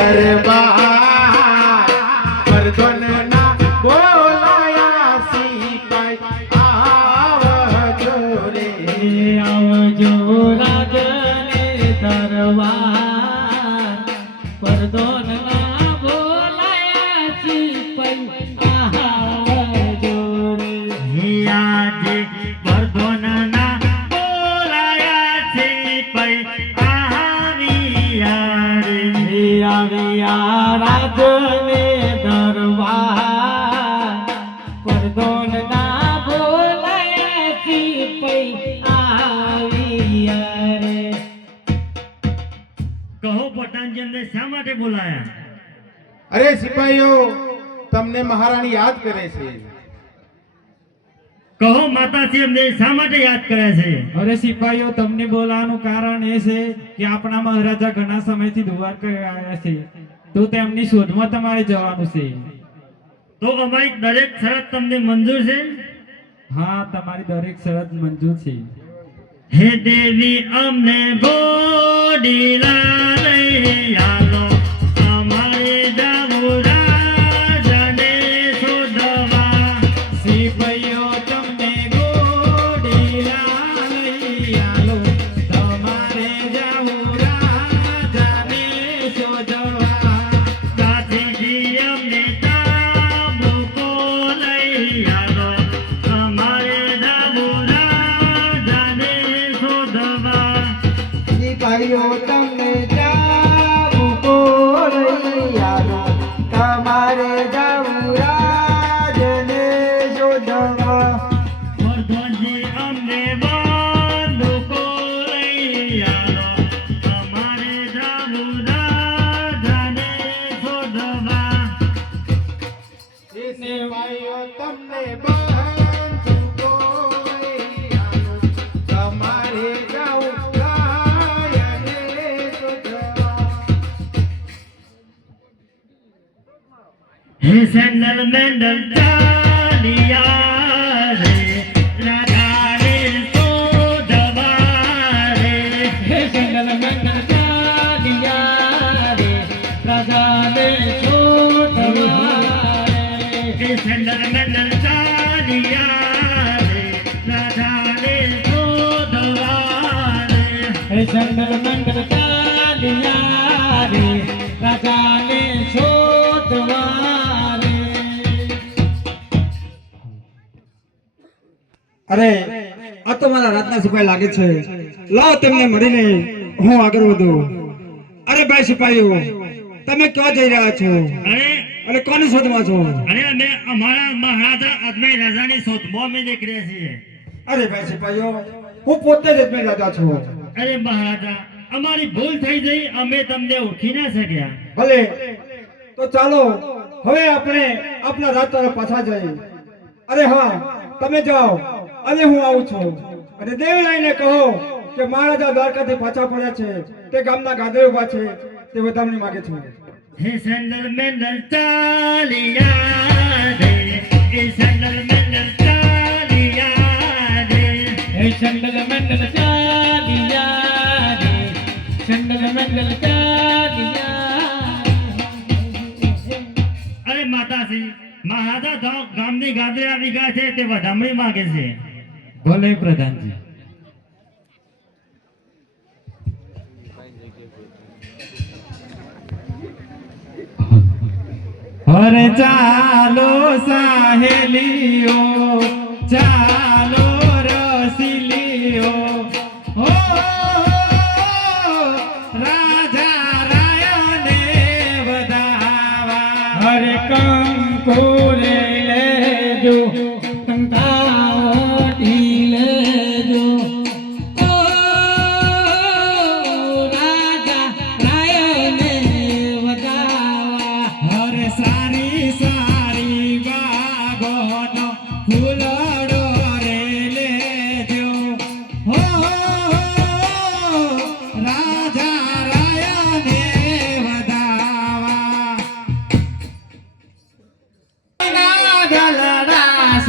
દરબાર વર્ધનના બોલાયા સિપાઈ આવજો રે આવજો રાજને દરબાર પરદોનના બોલાયા સિપાઈ આવજો રે આજે વર્ધનના બોલાયા સિપાઈ આવ્યા રે આવ્યા રાજને દરબાર પરદોનના બોલાયા સિપાઈ આવ્યા રે કહો પટાનજી અમને શા માટે બોલાયા? અરે સિપાહીઓ તમને મહારાણી યાદ કરે છે કહો માતાજી અમને શા માટે યાદ કરે છે? અરે સિપાહીઓ તમને બોલાવાનું કારણ એ છે કે આપણા મહારાજા ઘણા સમયથી દ્વારકા આવ્યા છે તો તેમની શોધમાં તમારે જવાનું છે. તો અમારી દરેક શરત તમને મંજૂર છે? હા, તમારી દરેક શરત મંજૂર છે. હે દેવી અમને બોડીલા લઈ આલો અમારે જાવું રાજાને શોધવા. સિપાહીઓ તમને ઘોડીલા લઈ આલો તમારે જાવું રાજાને શોધવા. કાશીજી અમને ચાબુકો લઈ આલો અમારે જાવું રાજાને શોધવા. સિપાહીઓ તમને ચાબુકો લઈ આલો તમારે જાવું રાજને શોધવા. વર્ધનજી અમને બંદૂકો લઈ આલો અમારે જાવું રાજાને શોધવા. એ સિપાહીઓ તમને બંદૂકો લઈ આલો તમારે જાવું રાયને શોધવા. હે સેન્ડલ મેન્ડલ ચાલિયા રે રાધાને શોધવા રે. હે સંગલ મંગલ ચાલિયા રે રાજાને શોધવા રે. હે સેન્ડલ મેન્ડલ ચાલિયા રે રાધાને શોધવા રે. હે સંગલ મંગલ ચાલિયા રે રાજાને શોધવા રે. અરે આ તો મારા રાતના સિપાહી લાગે છે. લાવ તેમને મળીને હું આગળ વધું. અરે ભાઈ સિપાહીઓ, તમે ક્યાં જઈ રહ્યા છો અરે અને કોને શોધવા છો? અરે અમે અમારા મહારાજા અજમેર રાજાની શોધમાં અમે નીકળ્યા છીએ. અરે ભાઈ સિપાહીઓ, હું પોતે જ અજમેર રાજા છું. અરે મહારાજા, અમારી ભૂલ થઈ ગઈ, અમે તમને ઓળખી ના શક્યા. ભલે તો ચાલો હવે આપણે આપણા રાજ તરફ પાછા જઈએ. અરે હા, તમે જાઓ અને હું આવું છું. અને દેવરાયને કહો કે મહારાજા દ્વારકાથી પાછા પડ્યા છે, તે ગામના ગાદરે ઉભા છે, તે વધામણી માંગે છે. હે સેન્ડલ મેન્ડલ ચાલિયા રે, હે સેન્ડલ મેન્ડલ ચાલિયા રે. હે સંગલ મંગલ ચાલિયા રે સંગલ મંગલ ચાલિયા. અરે માતાજી, મહારાજા ગામની ગાદરે આવી ગયા છે, તે વધામણી માંગે છે. ભલે પ્રધાનજી. અરે ચાલો સાહેલીઓ, ચાલો રસીલીઓ, હો રાજા રાયને વધાવા. અરે કંકુ રે લેજો, કંકાવટી લેજો, ઓ રાજા રાયને વધાવા. અરે સારી સારી બાગોનો ફૂલડો રે લેજો, હો રાજા રાયને વધાવા. ગલડા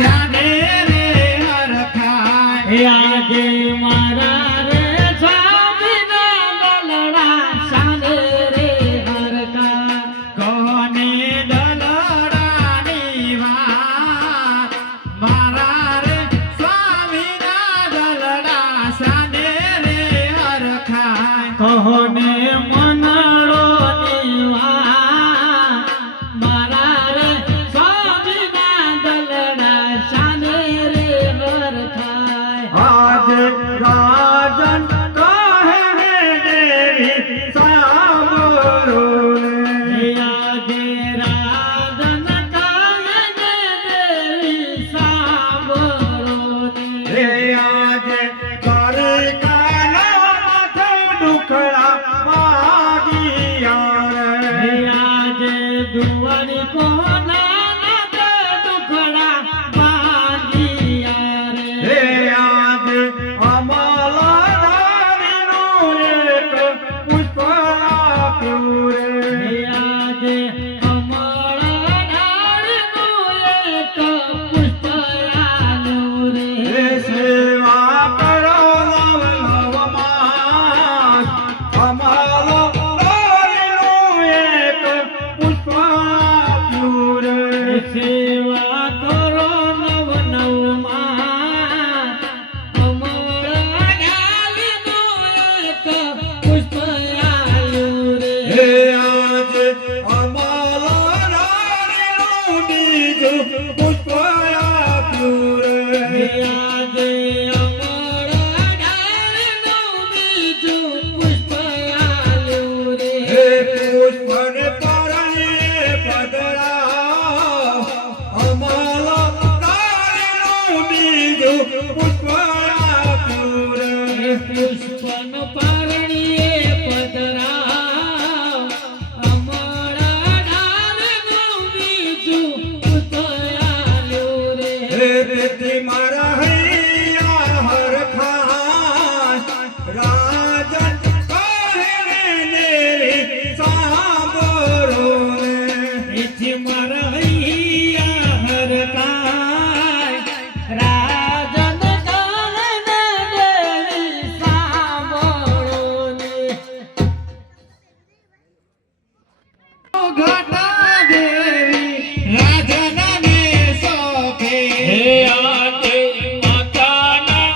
ઘટા દેવી રાજનને સોંપે. હે આજે માતાના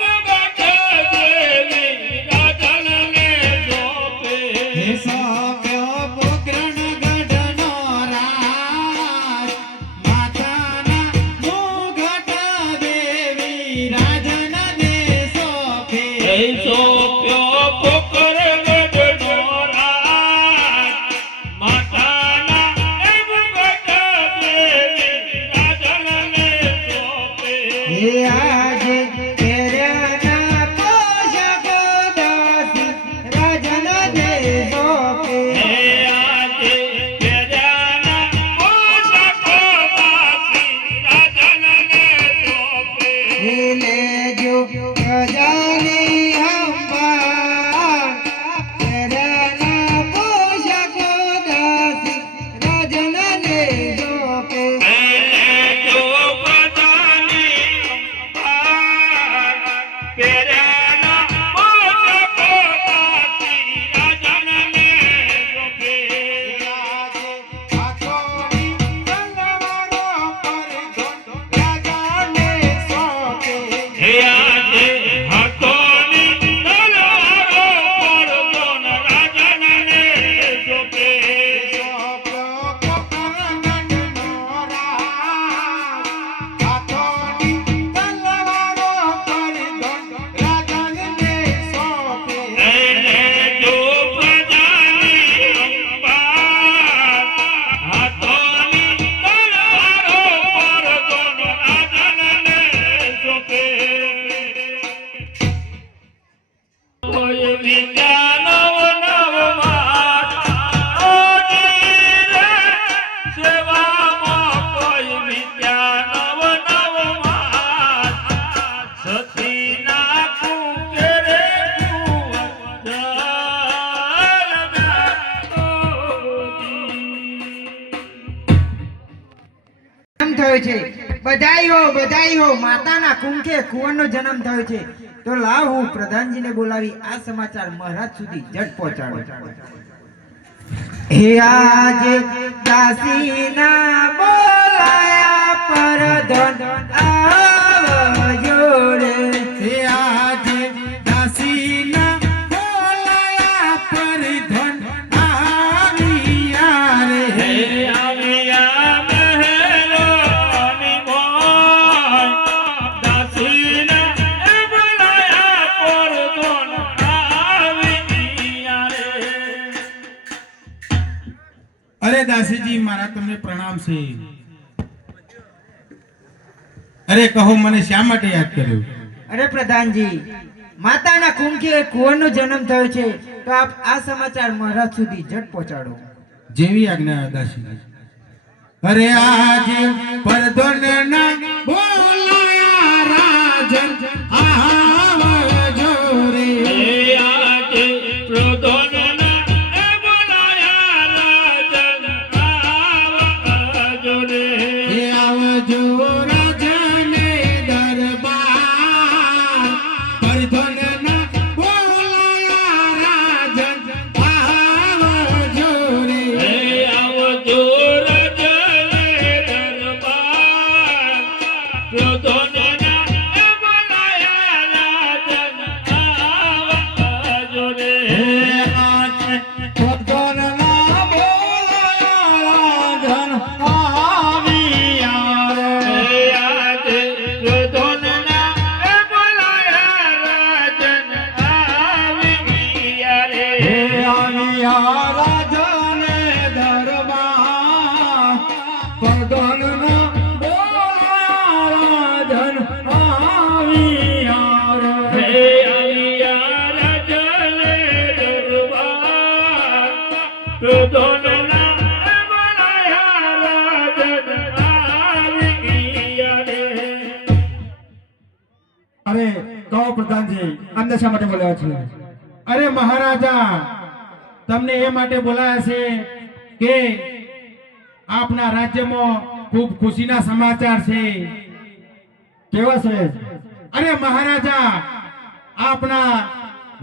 મુગટ દેવી રાજનને સોંપે. હે સોંપ્યો પોકરણ ગઢનો રાજ માતાના મુગટ દેવી રાજનને સોંપે. હે સોંપ્યો પોકરગઢનો રાજ માતાના મુગટ દેવી રાજનને સોંપે. હે આજે કેર્યાના પોષકો દાસી રાજનને સોંપે. હે આજે પેર્યાના પોષકો દાસી રાજનને સોંપે. હે લેજો પ્રજાની સંભાળ કેર્યાના પોષકો દાસી રાજનને સોંપે. હે જો બધાની સંભાળ પેર્યાના પોષકો દાસી રાજનને સોંપે. હે આજે હાથોની તલવારો પર દોન રાજનને સોંપે. હે જો પ્રજાની સંભાળ હાથોની તલવારો પર દોન રાજનને સોંપે. કોઈ વિદ્યા નવમાં ઓજી રે સેવામાં કોઈ વિદ્યા નવમાં સતીના કુકેરે જન્મ થયો છે. બધાઈ હો માતાના કુંખે કુંવરનો જન્મ થયો છે. તો લાવ હું પ્રધાનજીને બોલાવી આ સમાચાર મહારાજ સુધી ઝટ પહોંચાડો. હે આજે દાસીના બોલાયા પરધન આવજો રે. હે આજે દાસીના બોલાયા પરધન આવ્યા રે. હે આવ્યા મહેરોની મોય દાસીના બોલાયા પરધન આવ્યા રે. અરે દાસીજી મારા તમને પ્રણામ છે. અરે કહો મને શા માટે યાદ કર્યો? અરે પ્રધાનજી, માતાના કુંખે કુંવરનો જન્મ થયો છે. તો આપ આ સમાચાર મહારાજ સુધી ઝટ પહોંચાડો. જેવી આજ્ઞા દાસીજી. અરે આજે પરધનના બોલાયા રાજન આવજો રે. હે આજે પ્રધાનના બોલાયા રાજન આવજો રે. હે આવજો રાજને દરબાર પરધનના બોલાયા રાજન આવજો રે. હે આવજો રાજને દરબાર પ્રધાનના બોલાયા રાજન આવજો રે. પરધનના બોલાયા રાજન આવ્યા રે. હે આજે પ્રધાનના બોલાયા રાજન આવ્યા રે. હે આવ્યા રાજને દરબાર પરધનના બોલાયા રાજન આવ્યા રે. હે આવ્યા રાજને દરબાર પ્રધાનના બોલાયા રાજન આવ્યા રે. અરે કહો પ્રધાનજી, અમને શા માટે બોલાવ્યા છે? અરે મહારાજા તમને એ માટે બોલાયા છે કે આપના રાજ્યમાં ખૂબ ખુશીના સમાચાર છે. કેવા છે? અરે મહારાજા આપના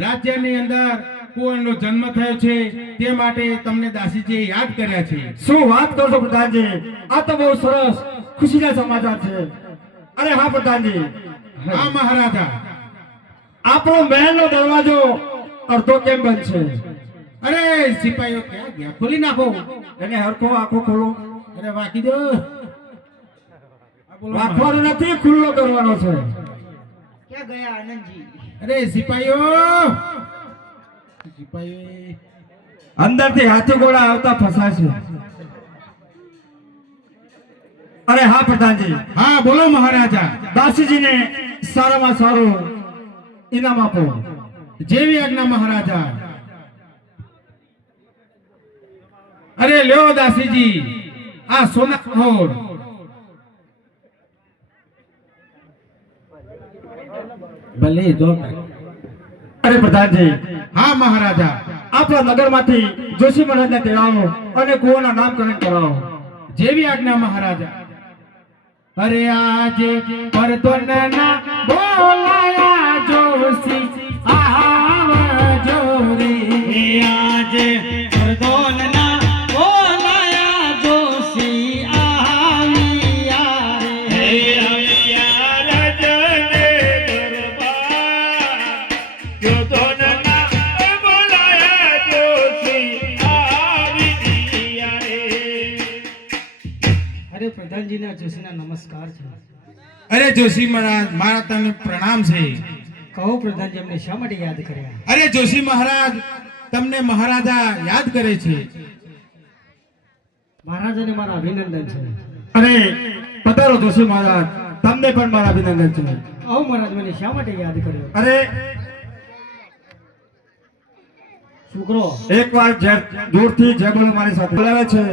રાજ્યની અંદર કુંવરનો જન્મ થયો છે તે માટે તમને દાસીજીએ યાદ કર્યા છે. શું વાત કરો છો પ્રધાનજી? આ તો બહુ સરસ ખુશીના સમાચાર છે. અરે હા પ્રધાનજી, હા મહારાજા. આપણો મહેલનો દરવાજો અડધો કેમ બંધ છે? અરે સિપાહીઓ ક્યાં ગયા? ખોલી નાખો. એને હરખો આખો ખોલો. અરે વાકી દો. આ બોલો રાખવાનો નથી, ખુલ્લો કરવાનો છે. ક્યાં ગયા આનંદજી? અરે સિપાહીઓ સિપાહીઓ અંદરથી હાથી ઘોડા આવતા ફસાય છે. અરે હા પ્રધાનજી, હા બોલો મહારાજા. દાસીજીને સારામાં સારું ઇનામ આપો. જેવી આજ્ઞા મહારાજા. અરે લ્યો દાસીજી, આ સોના કહોર. ભલે જો. અરે પ્રધાનજી, હા મહારાજા. આપણા નગરમાંથી જોશી મહારાજને તેડાવો અને કુંવરના નામકરણ કરાવો. જેવી આજ્ઞા મહારાજા. અરે આજે પરતોના બોલાયા જોશી આવજો રે. આજે પ્રદોલના બોલાયા જોશી આવ્યા રે. અરે પ્રધાનજીના જોશીના નમસ્કાર છે. અરે જોશી મહારાજ, મારા તમને પ્રણામ છે. કહો પ્રધાનજી, અમને શા માટે યાદ કર્યા? અરે જોશી મહારાજ, તમને મહારાજા યાદ કરે છે. મહારાજાને મારા અભિનંદન છે. અરે પધારો જોશી મહારાજ, તમને પણ મારા અભિનંદન છે. આવો મહારાજ, મને શા માટે યાદ કર્યો? અરે છોકરો એકવાર દૂરથી જયબોલો મારી સાથે બોલાવે છે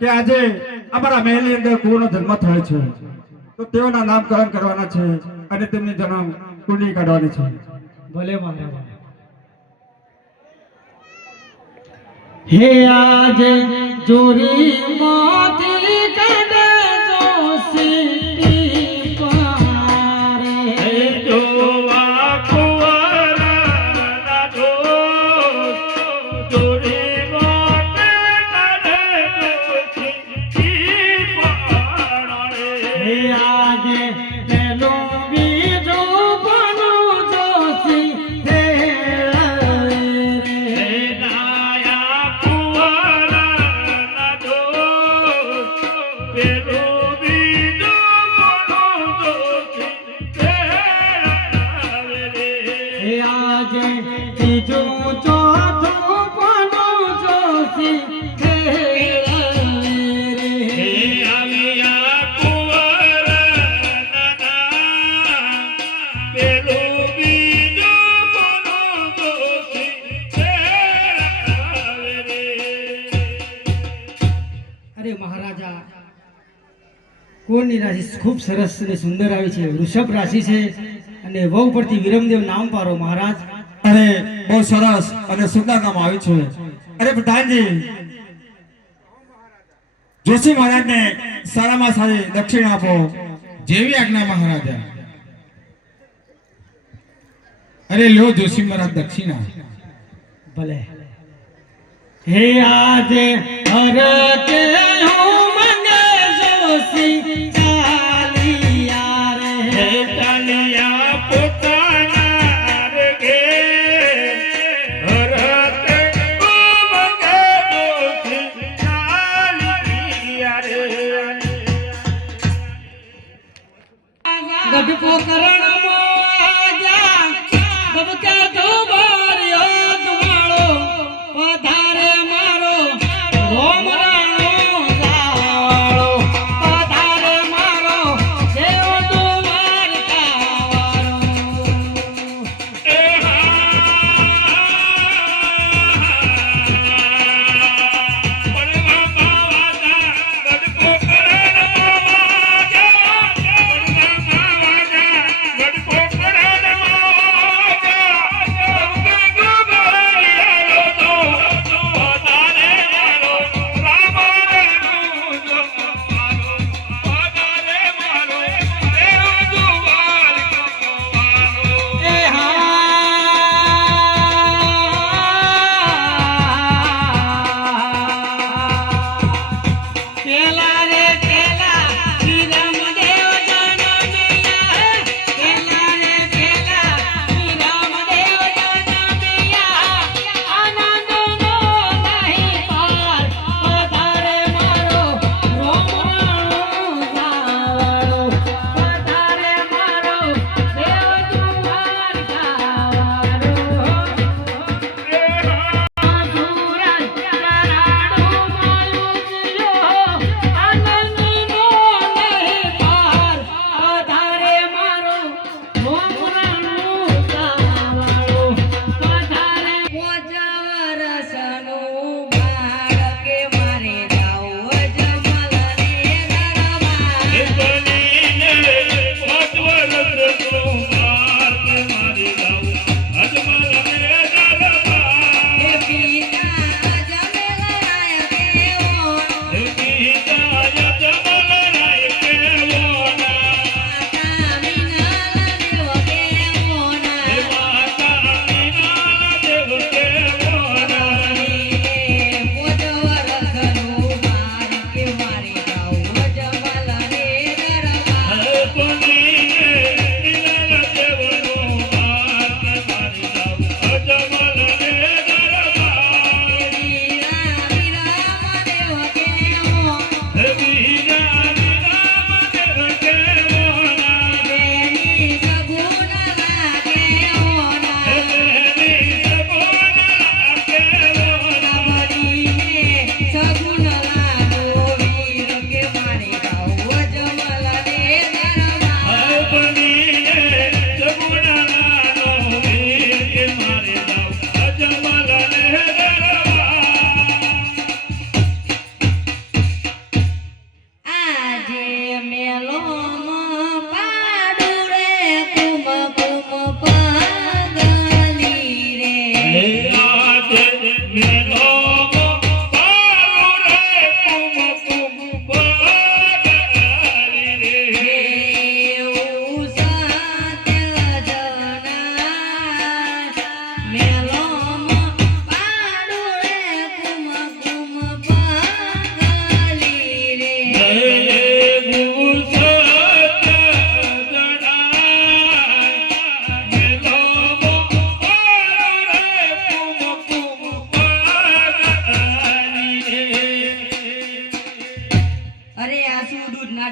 કે આજે અમારા મહેલની અંદર કુંવરનો જન્મ થયો છે, તો તેઓના નામકરણ કરવાના છે અને તેમની જન્મ કુંડલી કાઢવાની છે. ભલે મહારાજા. હે આજે જોરી મોતી કાઢે જોશી પારે. હે આજે પેલો બીજો બનું જોશી તેડાવે રે. હે આજે ત્રીજો ચોથો બનું જોશી તેડાવે રે. અરે મહારાજા, કુંવરની રાશિ ખૂબ સરસ અને સુંદર આવી છે. વૃષભ રાશિ છે અને વહુ પરથી વિરમદેવ નામ પારો. મહારાજ, અરે બહુ સરસ અને સુંદર નામ આવ્યું છે. અરે પ્રધાનજી, જોશી મહારાજને સારામાં સારી દક્ષિણ આપો. જેવી આજ્ઞા મહારાજા. અરે લ્યો જોશી મહારાજ દક્ષિણા. ભલે. હે આજે હર કે હું મંગે જોશી ચાલિયા રે. ગઢપો કરણ મોજા ગબકે ધુબાર્યો ધુમાળો પધારે મારો રોમ રાણો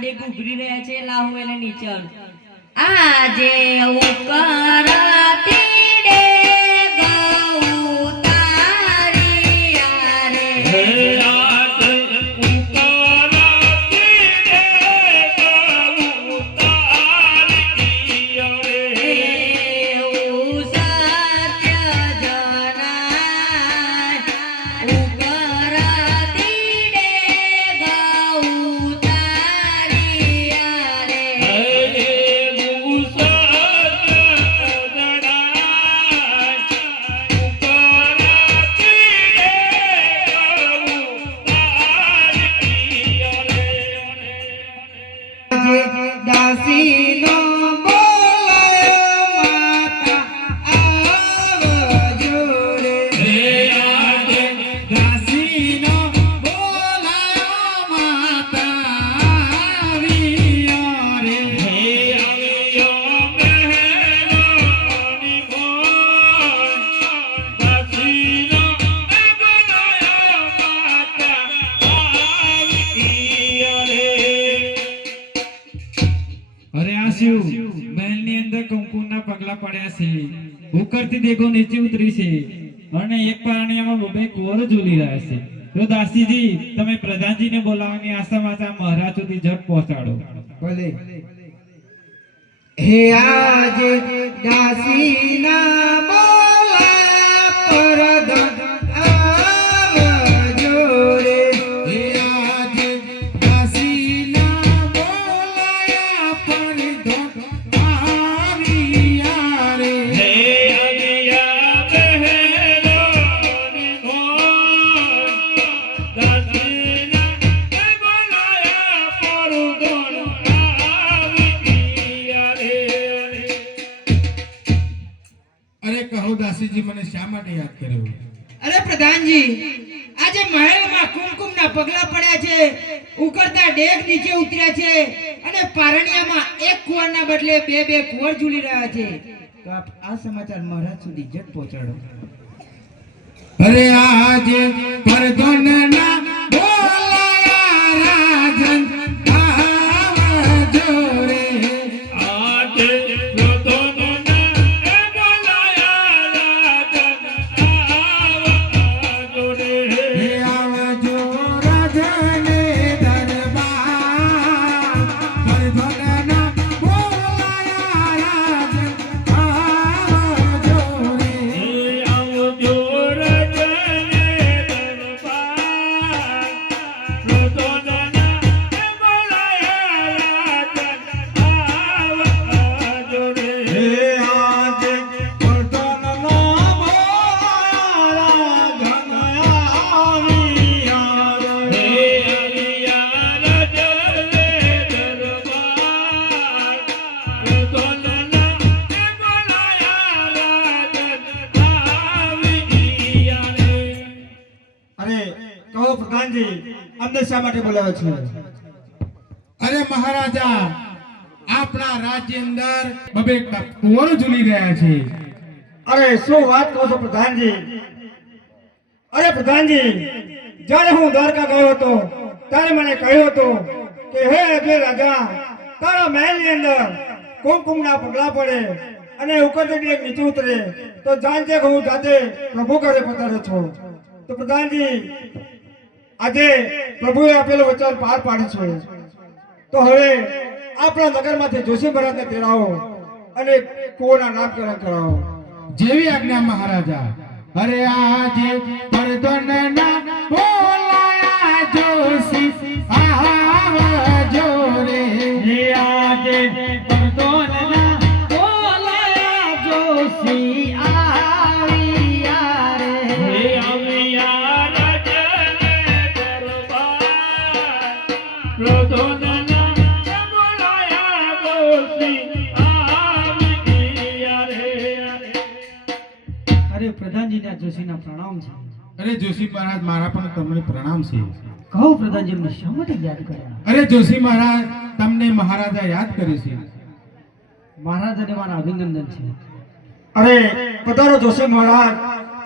બે ઘૂઘરી રહ્યા છે લાહુ એને નીચે આજે ઉકરાતી ડે ગૌ તારી યારે હે આજ ઉકારાતી રે ગૌ તારી રે એવું સત્ય જણાય ઉકરાતી ડે ગૌ તારી યારે દાસીનો બોલાયો માતા આવજો રે દાસીનો બોલાયો માતા આવ્યા રે અરે આ શિવ મહેલની અંદર કંકુના પગલા પડ્યા છે ઉકળતી દેગો નીચે ઉતરી છે અને એક પારણીયામાં બબે કુંવરો ઝૂલી રહ્યા છે તો દાસીજી તમે પ્રધાનજીને બોલાવવાની આશામાં આ મહારાજ સુધી ઝટ પહોંચાડો. ભલે હે આજે દાસીના બોલા પરધન આવજો રે હે આજે દાસીના બોલાયા પરધન આવ્યા રે અરે કહો દાસીજી મને શા માટે યાદ કર્યો? અરે પ્રધાનજી આજે મહેલમાં કુમકુમના પગલા પડ્યા છે ઉકળતા ડેગ નીચે ઉતર્યા છે અને પારણિયામાં એક કુંવરના બદલે બે બે કુંવર ઝૂલી રહ્યા છે તો આપ આ સમાચાર મહારાજ સુધી ઝટ પહોંચાડો. અરે આજે પરધનના બોલાયા રાજન આવજો રે હે આવજો રાજને દરબાર પરધનના બોલાયા રાજન આવજો રે હે આજે પરધનના બોલાયા રાજન આવ્યા રે અરે કહો પ્રધાનજી અમને શા માટે બોલાવ્યો છે? અરે મહારાજા આપણા રાજ્ય અંદર બબે કુંવરો ઝૂલી રહ્યા છે. અરે શું વાત કહો છો પ્રધાનજી? અરે પ્રધાનજી જ્યારે હું દ્વારકા ગયો હતો ત્યારે મને કહ્યું હતું કે હે અજય રાજા તારા મહેલની અંદર કુમકુમના પગલા પડે અને ઉકળતી ડેગ નીચે ઉતરે તો જાણજે કે હું જાતે પ્રભુ ઘરે પધાર્યો છું. તો પ્રધાનજી આજે પ્રભુએ આપેલું વચન પાર પાડ્યું છે તો હવે આપણા નગરમાંથી જોશી મહારાજને તેડાવો અને કુંવરના નામકરણ કરાવો. જેવી આજ્ઞા મહારાજા. અરે આજે પરધનના બોલાયા જોશી આવજો રે હે આજે પરધનના બોલાયા જોશી આવ્યા રે અરે પ્રધાનજીના જોશીના પ્રણામ છે. અરે જોશી મહારાજ મારા પણ તમને પ્રણામ છે. કહો પ્રધાનજી અમને શા માટે યાદ કર્યા? અરે જોશી મહારાજ તમને મહારાજા યાદ કરે છે. મહારાજ અને મારા અભિનંદન છે. અરે પધારો જોશી મહારાજ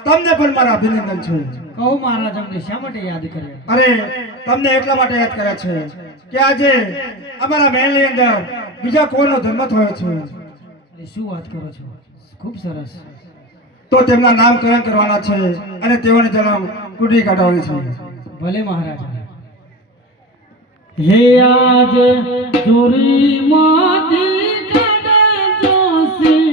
તમને પણ મારા અભિનંદન છે. કહો મહારાજ, અમને શા માટે યાદ કર્યા? અરે તમને એટલા માટે યાદ કર્યા છે કે આજે અમારા મહેલની અંદર બીજા કોઈનો જન્મ થયો છે. અરે શું વાત કરો છો, ખૂબ સરસ. તો તેમના નામકરણ કરવાના છે અને તેઓને જન્મ કુટી કાઢવાની છે. ભલે મહારાજ. હે આજ ચોરી મોતી કાઢે જોશી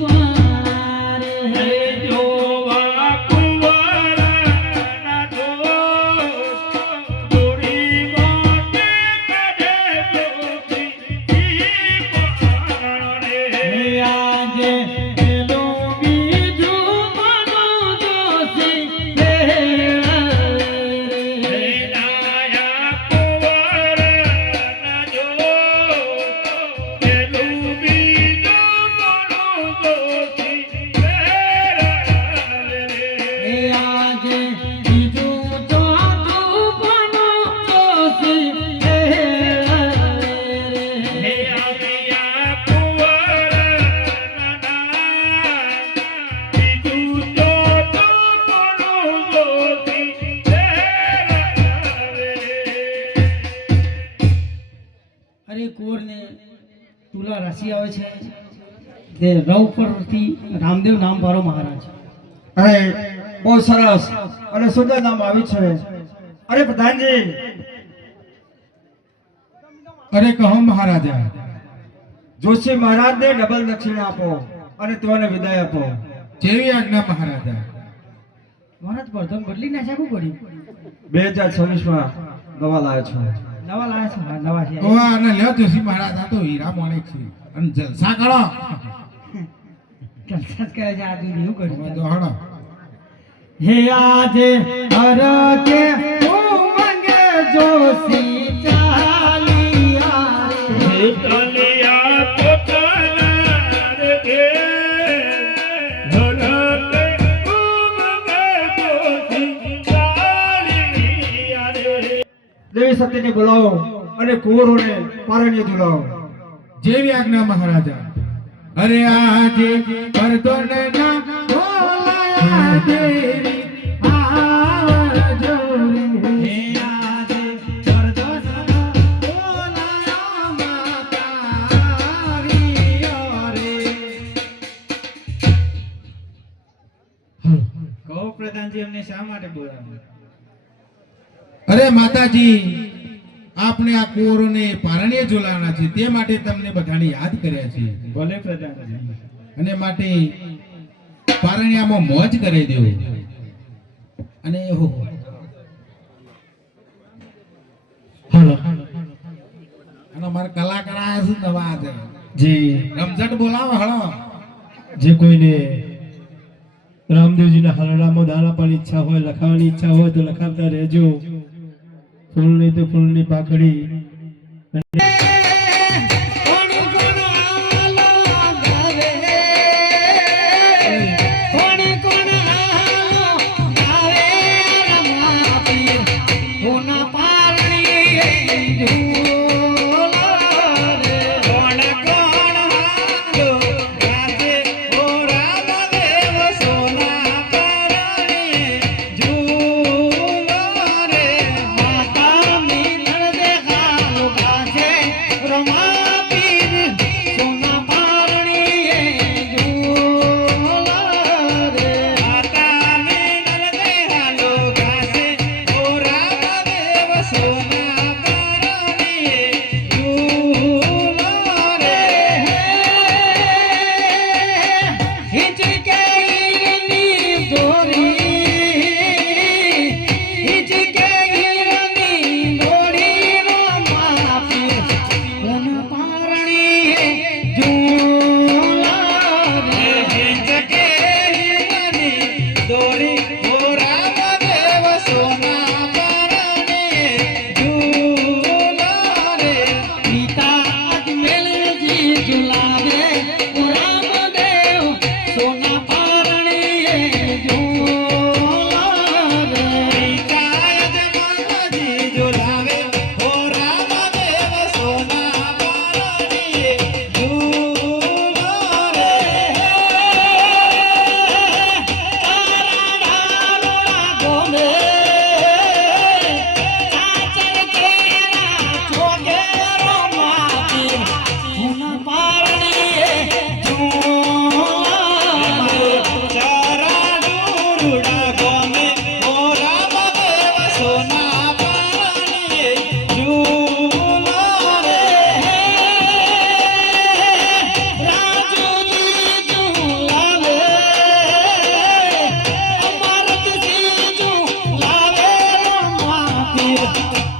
પારે. હે જોવા કુંવરના દોષ, દોરી મોતે કાઢે જોશી પારણે. હે આજ પેલો બીજું મનો જોશી લાયા કુંવરના દોષ, પેલું બીજું મોણું દોષી વેરાલે રે. હે આજ બીજું ચોથું મનો જોશી હે આવ્યા કુંવરના નામ, બીજું તો મોણું દોષી વેરાલે રે. અરે કોરને તુલા રાશિ આવે છે તે રવ પરથી રામદેવ નામ પાડો મહારાજ. અરે બહુ સરસ અને સુંદર નામ આવ્યું છે. અરે પ્રધાનજી, અરે કહો મહારાજા. જોશી મહારાજને ડબલ દક્ષિણા આપો અને તેઓને વિદાય આપો. જેવી આજ્ઞા મહારાજા. મહારાજ વર્તન બદલી નાખ્યા શું કર્યું? 2026માં નવા લાવ્યો છું. નવા લાયા છો? હા, નવા છે. તો આને લ્યો જોશી મહારાજ, આ તો હીરા મોણેક છે અને જલસા કરો. જલસા જ કરે છે આ દૂધ, એવું તમે કર્યું. તો હળો. હે આજે હર કે ઉમંગે જોશી ચાલિયા રે. તલિયા પોતાના રે ઘેર, હરતે ઉમંગે જોશી ચાલિયા રે. દેવી સતીને બોલાવો અને કુંવરોને પારણીએ ઝુલાવો. જેવી આજ્ઞા મહારાજા. અરે આજે કરદોનના બોલાયા દેરી આવજો રે. હે આજે કરદોનના બોલાયા માતારીઓ રે. કહો પ્રધાનજી, અમને શા માટે બોલાવ્યા? અરે માતાજી, આપણે આ કુંવરોને પારણીએ ઝુલાવવાના છે તે માટે તમને બધાને યાદ કર્યા છે ભલે પ્રધાનજી. અને માટે પારણિયામાં મોજ કરી દેવો. અને હો હલો અને મારા કલાકાર આયા છે નવા આજે જી, રમઝટ બોલાવો હળો. જે કોઈને રામદેવજીના હરડામાં દાણા પાડવાની ઈચ્છા હોય, લખાવવાની ઈચ્છા હોય તો લખાવતા રહેજો. ફૂલની તો ફૂલની પાકડી. માતા મિલન દેખાલો કાશે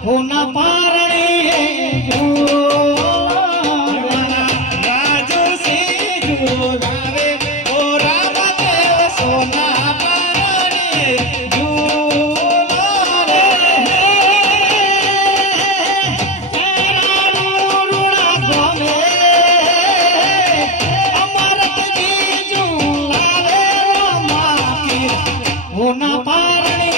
હોના પારણે રાજુ સિંહ ઝુલાવે ઓ રામદેવ સોના પારણે ઝુલાવે ચારાનું રૂણા ગમે અમરતજી ઝુલાવે રમા પીર હોના પારણે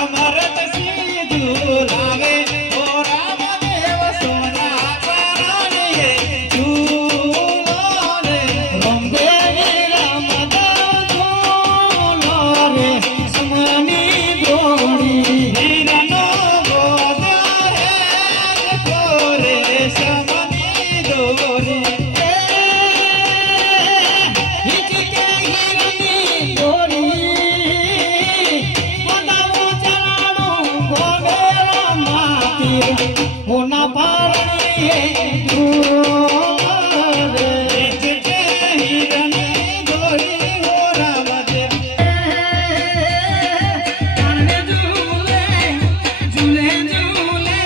અમરતસિંહ ઝુલાવે ઓ રામદેવ સોના પારણે ઝુલાવે રામદેવ રામદેવ ઝુલાવે સમની દોડી હીરાનો ગોદારે કોરે સમની દોડી હિચકે હીરની દોડી પોતાનો ચલાણો ગોમેરો માતી હોના પારણે ઝુલાવે હિચકે હીરની દોડી હો રામદેવ પારણે ઝૂલે ઝૂલે ઝૂલે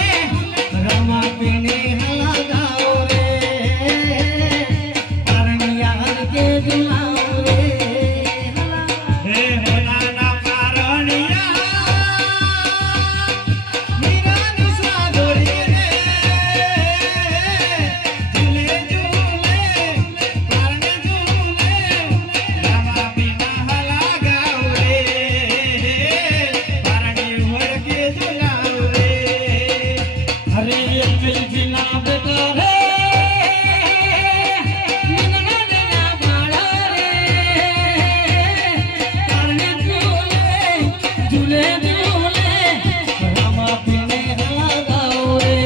રમા પીને હલાગાઓ રે પારણિયા કે ઝુલાઓ રે હે હોનાના પારણિયા મીરાની સાદોરી રે ઝૂલે ઝૂલે પારણે ઝૂલે રામા પીના હલાગાઓ રે પારણી વળકે ઝુલાઓ રે અરે મિલજીના બેટા રે મિલના બાળા રે પારણે ઝૂલે ઝૂલે ઝૂલે રામા પીને હલાગાઓ રે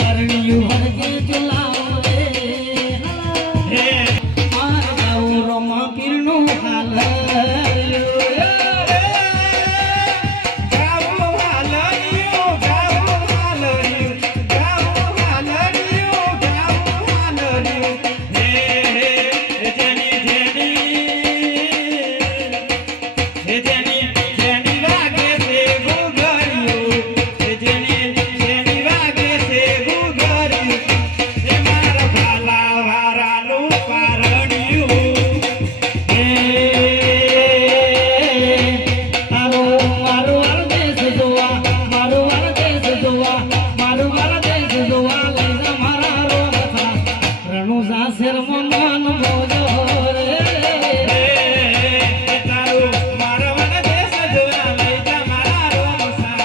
પારણિયું હરકે ઝુલાઓ રે હે મારગાઓ રમા પીરનું ગાવો હાલરિયો ગાવો હાલરિયો ગાવો હાલરિયો ગાવો હાલરિયો હે જેની જેની વાગે છે ગુગરિયો જેની વાગે છે ગુગરિયો હે મારા ભાલા વારાનું પારણિયું હે મારું દેશ જોવા મારું દેશ જોવા મારું દેશ જોવા લઈ જા મારા રોમથા રણુજા શેરમાં મન મોજો રે તારું મારવાડ દેશ જોવા લઈ જા મારા રોમસા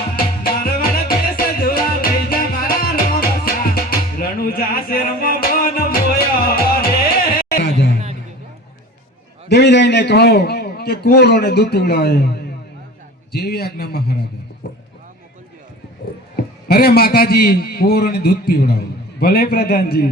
મારવાડ દેશ જોવા લઈ જા મારા રોમસા રણુજા શેરમાં મન મોયો રે રાજા દેવી જઈને કહો કે કુંવરોને દૂધ પીવડાવે જેવી આજ્ઞા મહારાજા. અરે માતાજી કુંવરોને દૂધ પીવડાવો. ભલે પ્રધાનજી.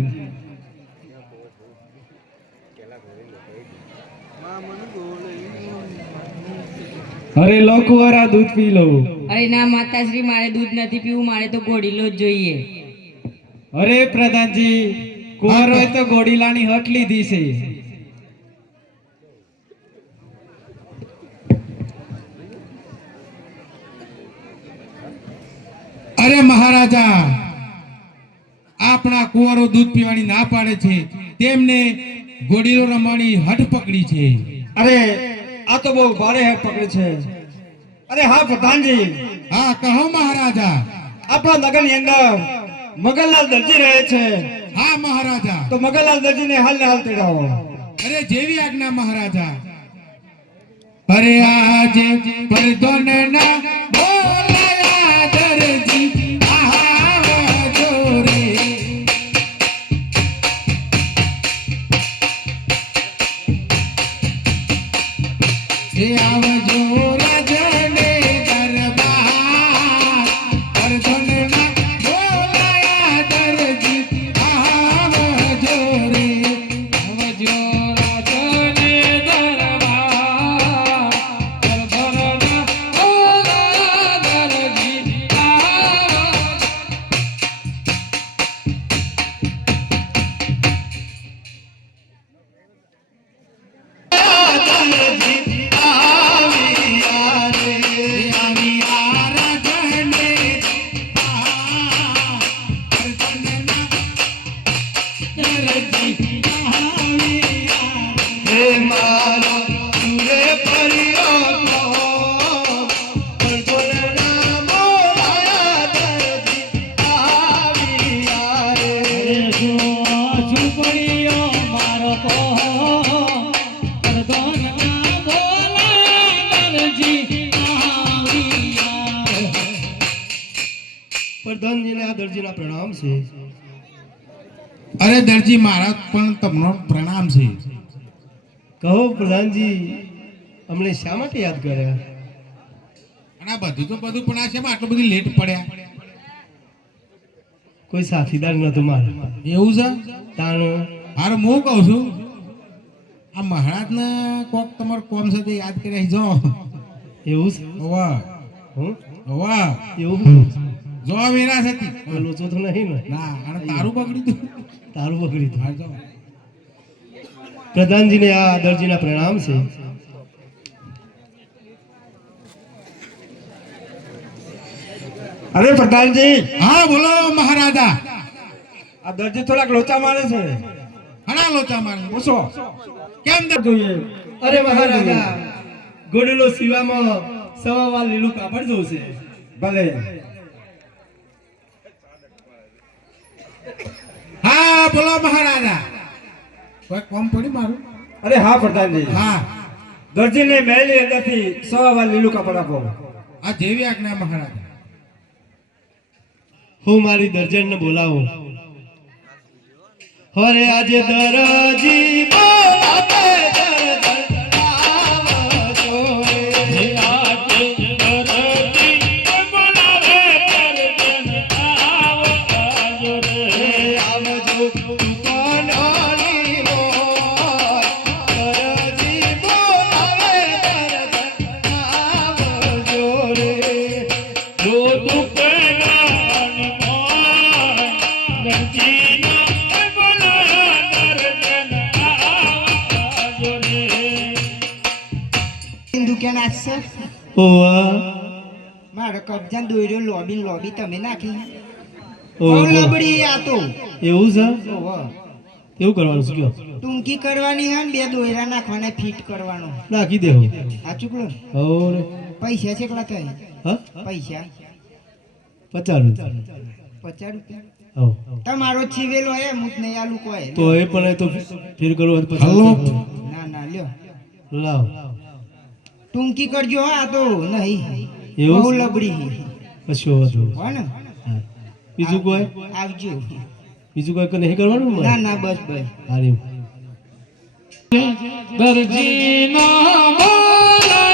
અરે લો કુંવરા દૂધ પી લો. અરે ના માતાશ્રી, મારે દૂધ નથી પીવું, મારે તો ગોળીલો જ જોઈએ. અરે પ્રધાનજી, કુંવરોએ તો ગોડીલાની હટ લીધી છે. અરે મહારાજા, આપણા કુંવરો દૂધ પીવાની ના પાડે છે, તેમને ઘોડીલો રમવાની હઠ પકડી છે. અરે આ તો બહુ ભારે હેડ પકડી છે. અરે હા પ્રધાનજી, હા કહો મહારાજા. આપણા નગરની અંદર મગનલાલ દરજી રહે છે. હા મહારાજા. તો મગનલાલ દરજીને હાલ ને હાલ તેડાવો. અરે જેવી આજ્ઞા મહારાજા. અરે આજે પરદોનના બોલાયા દરજી આવજો રે. એ આવજો રાજને દરબાર, પરદોનના બોલાયા દરજી આવજો રે. આવજો રાજને દરબાર, પરદોનના બોલાયા દરજી આવજો. દરજી આવી પ્રધાનજીને આ દરજીના પ્રણામ છે. અરે દરજી મારા પણ તમને પ્રણામ છે. કહો પ્રધાનજી, અમને શા માટે યાદ કર્યા? અને આ બધું તો બધું પણ આ છે આટલું બધું લેટ પડ્યા કોઈ સાથીદાર નતો મારે. એવું છે? તાણ હારે હું કહું છું આ મહારાજને કોક તમારું કોમ છે તે યાદ કરી જો. એવું છે? વાહ હું વાહ એવું જો વિરાશ હતી. લોચો તો નહીં ને? ના અને તારું પકડી તું. તારું બગડી તું. હા, જાઓ. પ્રધાનજીને આ દરજીના પ્રણામ છે. અરે પ્રધાનજી, હા બોલો મહારાજા. આ દરજી થોડાક લોચા મારે છે. ઘણા લોચા મારે પૂછો કેમ દર- જોઈએ. અરે મહારાજા, ગોડલો સીવામાં સવાવાલ લીલું કાપડ જોશે. ભલે. હા બોલો મહારાજા. કોઈ કોમ પડી મારું? અરે હા પ્રધાનજી, હા દરજીને મહેલની અંદરથી સવા લીલું કાપડ આપો. આ જેવી આજ્ઞા મહારાજા. હું મારી દરજનને બોલાવું. હરે આજે દરજી બોલાવે દરજન આવજો રે. આજે દરજી બોલાવે દરજન આવજો રે. આવજો દુકાનોની મોર. દરજી બોલાવે દરજન આવજો રે. જો દુકાનોની મોર દરજીના બોલાવે દરજન આવજો રે. દુકાન આપશે ઓવા મારો કબજાન દોર્યો લોબી લોબી તમે નાખી ઓહો. બહુ લબડી આ તો એવું છે? ઓહો. એવું કરવાનું છે કયો? ટૂંકી કરવાની હે ને બે દોયરા નાખવાના ફિટ કરવાનો નાખી દેવું. આ ચૂકલો હો રે. પૈસા કેટલા થાય હા, પૈસા 50 રૂપિયા. 50 રૂપિયા હો તમારો છીવેલો હે મુત નહીં આલુ કોઈ તો એ પણ એ તો ફેર કરવો હોય તો 50 હલો. રૂપિયા. ના ના લ્યો લાવ. ટૂંકી કરજો હા તો નહીં એવું? બહુ લબડી કશો વાંધો નહીં. હો ને હા. બીજું કોઈ? આવજો બીજું કોઈ નહીં કરવાનું ને ના મારે? ના બસ બસ હારી. દરજીનો બોલા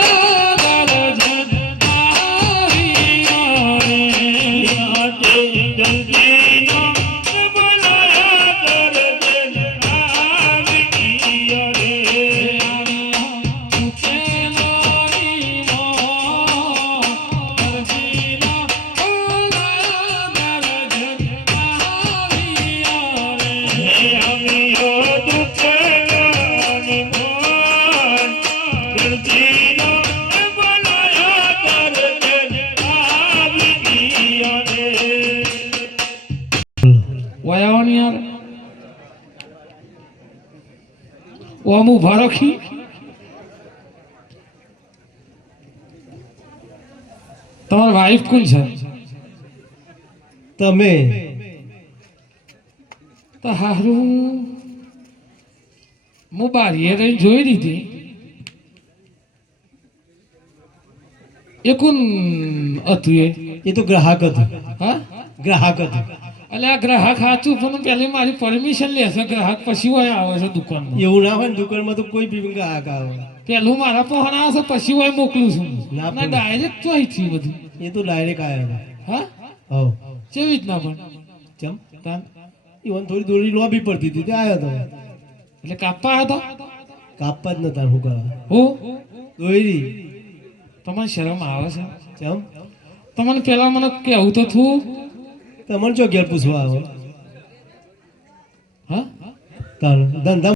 દરજન આવ્યો રે. આજે દરજીનો બોલા દરજન આવ્યો રે. ઉકેલો નીનો દરજીનો બોલા દરજન આવ્યો રે. આવ્યો દુકેલો નીનો દરજીનો બોલાયો દરજન આવ્યો રે. વયાવાની યાર ઓમ ઉભા રાખી તમાર વાઈફ કોણ છે? તમે તો હારું હું બારીએ રહીને જોઈ લીધી. એ કોણ હતું એ? એ તો ગ્રાહક હતું. હા ગ્રાહક હતું. એટલે આ ગ્રાહક સાચું પણ પહેલી મારી પરમિશન લેશે ગ્રાહક પછી હોય આવે છે દુકાનમાં. એવું ના હોય ને દુકાનમાં તો કોઈ બી ગ્રાહક આવે. પેલું મારા પહોંચ આવશે પછી હોય મોકલું છું. ના ના પણ. ડાયરેક્ટ તો અહીંથી બધું. એ તો ડાયરેક્ટ આવ્યા હા હતા. હો કેવી રીતના પણ ચમ તાન? ઈવન થોડી દોરી લોબી પડતી હતી તે આવ્યો હતો. એટલે કાપવા હતા કાપવા જ નતા શું કરવા? હું દોરી. તમને શરમ આવે છે? ચમ તમને પેલા મને કહેવું તો થયું. તમને જો ઘેર પૂછવા આવે? હા તાર ધંધા